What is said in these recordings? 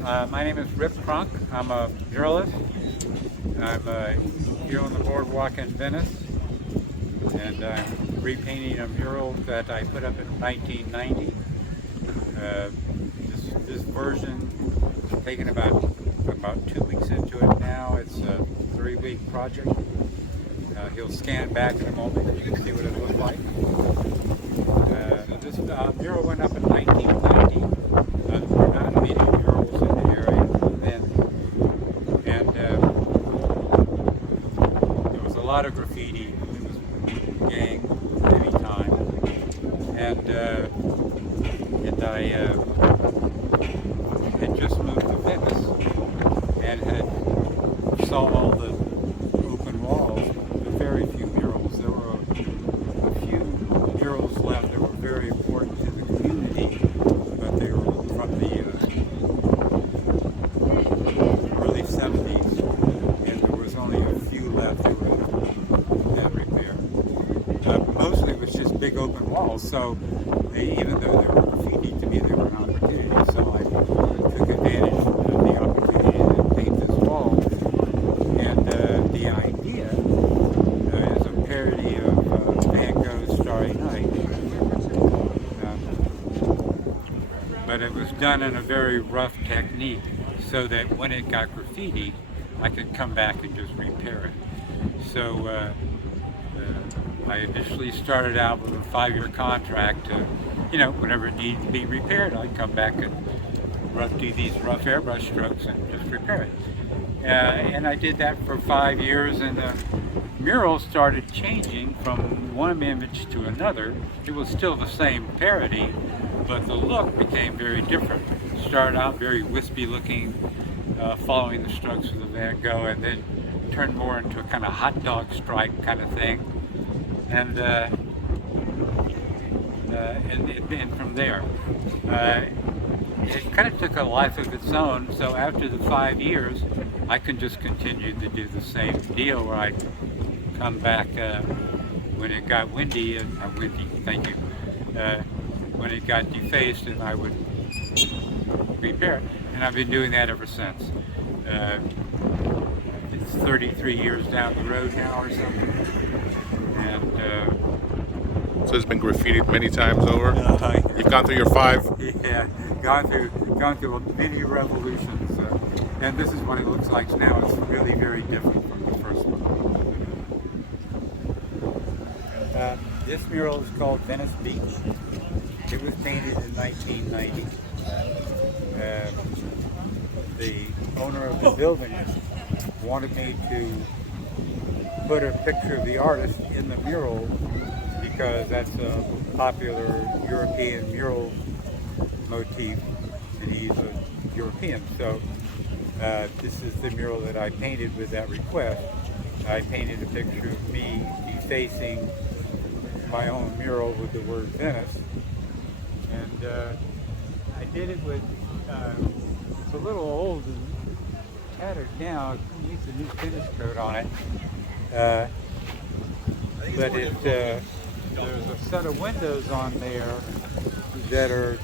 My name is Rip Cronk. I'm a muralist. I'm here on the boardwalk in Venice, and I'm repainting a mural that I put up in 1990. This version is taken about 2 weeks into it now. It's a 3-week project. He'll scan back in a moment and you can see what it looks like. This mural went up in 1990. There were not many murals in the area then. And there was a lot of graffiti. It was gang any time. And I had just moved to Venice and had saw all the open walls, but very few murals. There were a few murals left that were very important to the community, but they were from the early 70s, and there was only a few left that were in repair. Mostly it was just big open walls, so even though there were graffiti, to me they were an opportunity, so I took advantage of the opportunity to paint this wall. And the idea is a parody of Van Gogh's Starry Knight. But it was done in a very rough technique so that when it got graffiti, I could come back and just repair it. So I initially started out with a 5-year contract to, whenever it needed to be repaired, I'd come back and do these rough airbrush strokes and just repair it. And I did that for 5 years, and the mural started changing from one image to another. It was still the same parody, but the look became very different. It started out very wispy looking, following the strokes of the Van Gogh, and then turned more into a kind of hot dog stripe kind of thing. And from there, it kind of took a life of its own. So after the 5 years, I can just continue to do the same deal where I come back when it got windy, thank you, when it got defaced, and I would repair it. And I've been doing that ever since. It's 33 years down the road now or something. And so it's been graffitied many times over? You've gone through your 5? Yeah, gone through many revolutions. And this is what it looks like now. It's really very different from the first one. This mural is called Venice Beach. It was painted in 1990. The owner of the building wanted me to put a picture of the artist in the mural because that's a popular European mural motif, and he's a European. So this is the mural that I painted with that request. I painted a picture of me defacing my own mural with the word Venice, and I did it with, it's a little old and tattered now, it needs a new finish coat on it, but there's a set of windows on there that are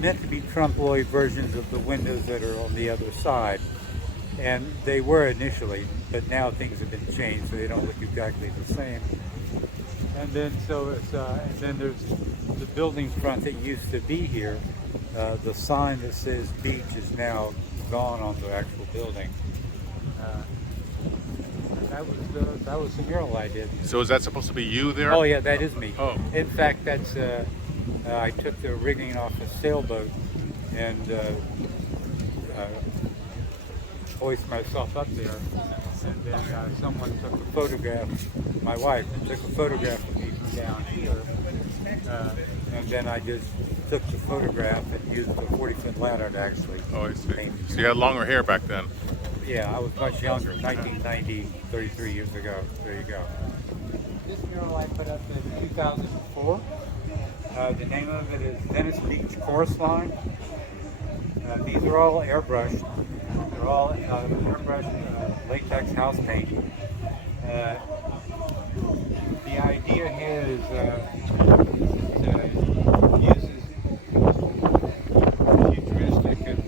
meant to be trompe-l'oeil versions of the windows that are on the other side. And they were initially, but now things have been changed, so they don't look exactly the same. And then and then there's the building front that used to be here. The sign that says beach is now gone on the actual building. That was the mural I did. So is that supposed to be you there? Oh yeah, that is me. Oh. In fact, that's I took the rigging off a sailboat and hoist myself up there, and then someone took a photograph. My wife took a photograph of me from down here, and then I just took the photograph and used a 40-foot ladder to actually paint it. So you had longer hair back then? Yeah, I was much younger, 1990, 33 years ago. There you go. This mural I put up in 2004. The name of it is Venice Beach Chorus Line. These are all airbrushed. They're all airbrushed latex house paint. The idea here is uses futuristic and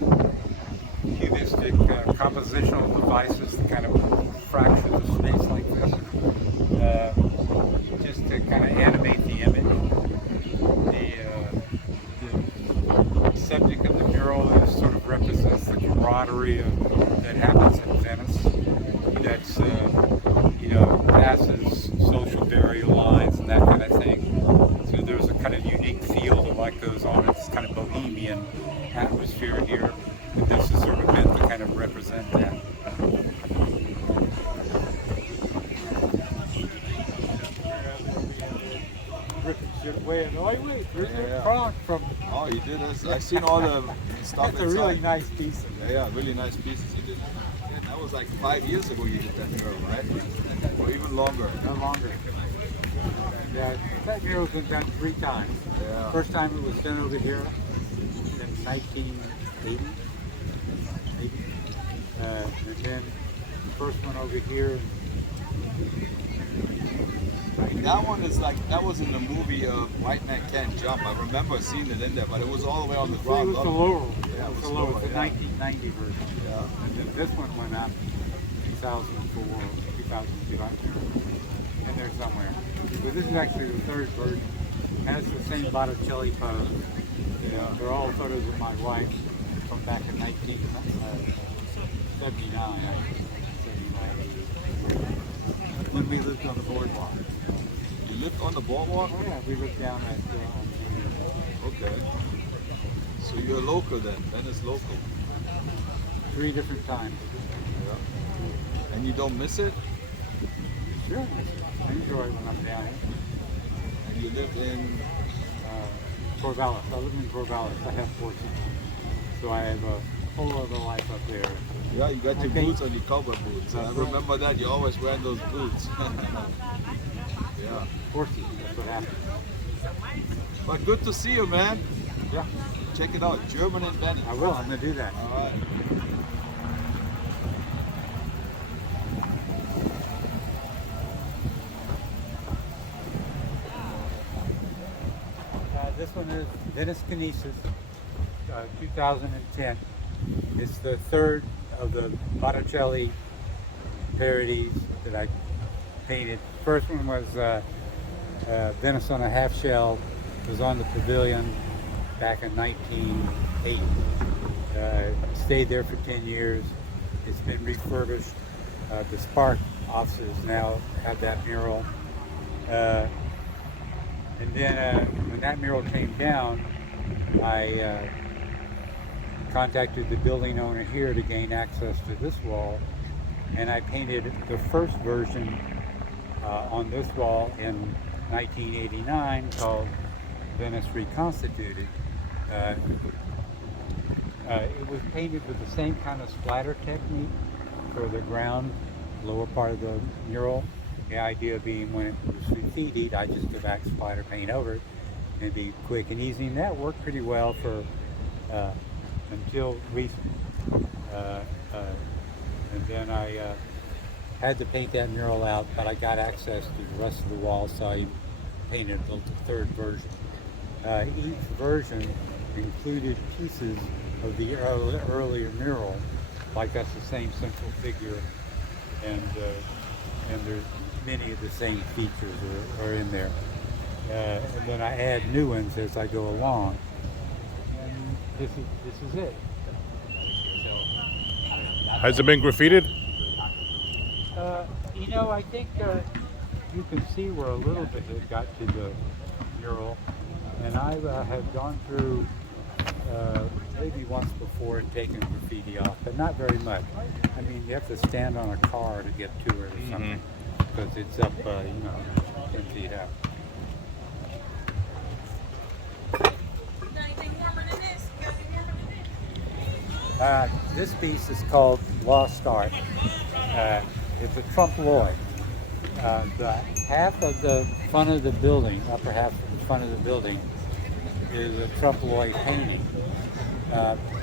camaraderie that happens in Venice. That's passes social barrier lines and that kind of thing. So there's a kind of unique feel to what goes on. It's kind of Bohemian atmosphere here. And this is sort of meant to kind of represent that. Wait, Rip Cronk from... Oh, you did this? I've seen all the stuff. That's a really nice piece. Yeah, really nice pieces you did. And that was like 5 years ago you did that mural, right? Or even longer. No longer. Yeah, that mural's been done 3 times. Yeah. First time it was done over here in 1980, maybe. And then the first one over here. That one is like, that was in the movie White Man Can't Jump. I remember seeing it in there, but it was all the way on the ground It was the level. lower. Yeah, It was the lower, the 1990 version. Yeah. And then this one went up 2004, 2002. And there's somewhere. But this is actually the 3rd version. It has the same Botticelli pose. Yeah. They're all photos of my wife from back in 1979. When we lived on the boardwalk. You lived on the boardwalk? Oh yeah, we lived down at Okay. So you're local then, Venice local. 3 different times. Yeah. And you don't miss it? Sure. I enjoy it when I'm down here. And you lived in? Corvallis. I live in Corvallis. I have 14. So I have a whole other life up there. Yeah, you got your boots on, your cowboy boots. I Right. remember that, you always wearing those boots. Yeah. Horses, that's what happens. But good to see you, man. Yeah, Check it out, German and Venice. I will. I'm going to do that. All right. This one is Venice Kinesis, 2010. It's the 3rd of the Botticelli parodies that I painted. First one was Venice on a Halfshell. It was on the Pavilion back in 1980. Stayed there for 10 years. It's been refurbished. The Spark offices now have that mural. And then when that mural came down, I contacted the building owner here to gain access to this wall, and I painted the first version on this wall in 1989 called Venice Reconstituting. It was painted with the same kind of splatter technique for the ground, lower part of the mural. The idea being when it was graffitied, I just go back and splatter paint over it and be quick and easy. And that worked pretty well for until recent. And then I had to paint that mural out, but I got access to the rest of the wall, so I painted the 3rd version. Each version included pieces of the earlier mural, like that's the same central figure, and there's many of the same features are in there. And then I add new ones as I go along. And this is it. Has it been graffitied? I think you can see where a little bit it got to the mural, and I have gone through maybe once before and taken graffiti off, but not very much. I mean, you have to stand on a car to get to it or something, because it's up, 10 feet out. This piece is called Lost Art. It's a trompe-l'oeil. The half of the front of the building, upper half of the front of the building, is a trompe-l'oeil painting.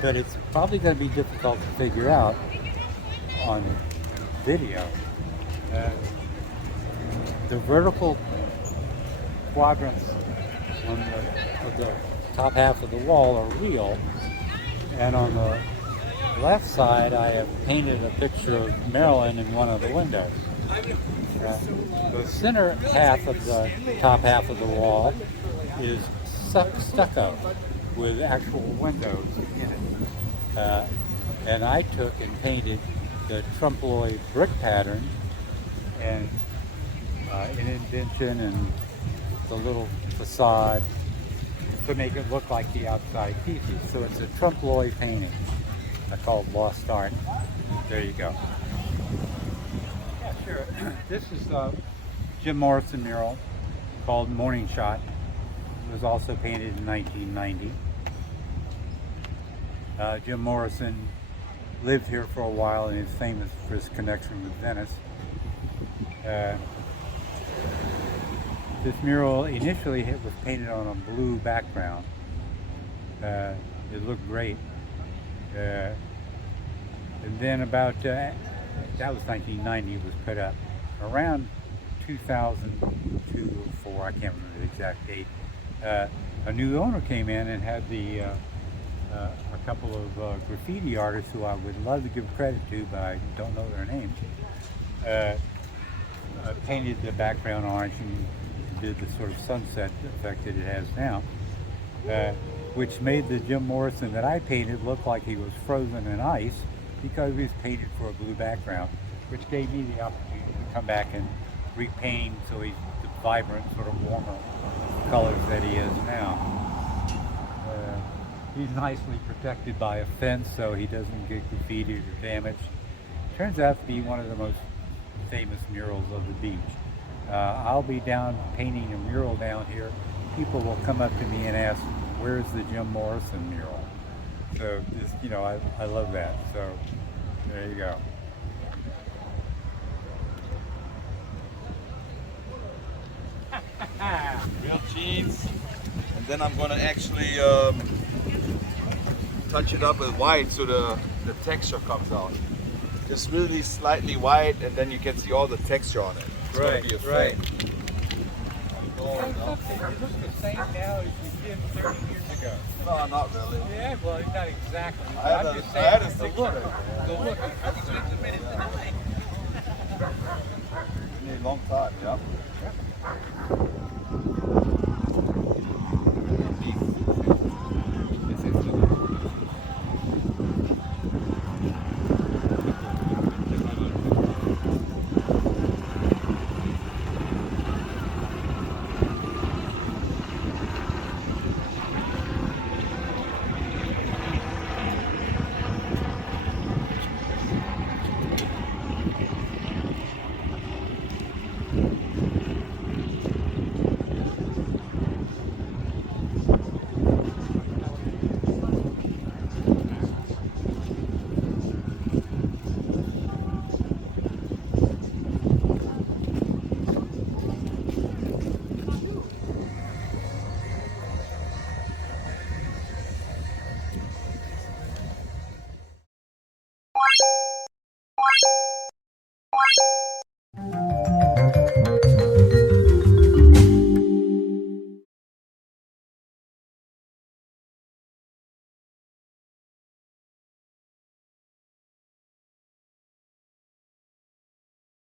But it's probably going to be difficult to figure out on video. The vertical quadrants of the top half of the wall are real, and on the left side I have painted a picture of Marilyn in one of the windows. The center half of the top half of the wall is stucco with actual windows in it. and I took and painted the trompe-l'oeil brick pattern and an indentation and the little facade to make it look like the outside pieces. So it's a trompe-l'oeil painting. I call it Lost Art. There you go. Yeah, sure. This is a Jim Morrison mural called Morning Shot. It was also painted in 1990. Jim Morrison lived here for a while and is famous for his connection with Venice. This mural initially was painted on a blue background. It looked great. And then about, that was 1990, it was put up. Around 2002 or 4, I can't remember the exact date, a new owner came in and had a couple of graffiti artists who I would love to give credit to, but I don't know their names, painted the background orange and did the sort of sunset effect that it has now, which made the Jim Morrison that I painted look like he was frozen in ice because he was painted for a blue background, which gave me the opportunity to come back and repaint so he's the vibrant, sort of warmer colors that he is now. He's nicely protected by a fence so he doesn't get graffitied or damaged. Turns out to be one of the most famous murals of the beach. I'll be down painting a mural down here. People will come up to me and ask, where's the Jim Morrison mural? So just, you know, I love that. So there you go. Real jeans. And then I'm gonna actually touch it up with white so the texture comes out. Just really slightly white, and then you can see all the texture on it. It's gonna be a right. thing. It looks the same now as you did 30 years ago. No, not really. Yeah, well, not exactly. I had I'm a- just I had saying a the stick look. to it. The look. Need a long time, yeah.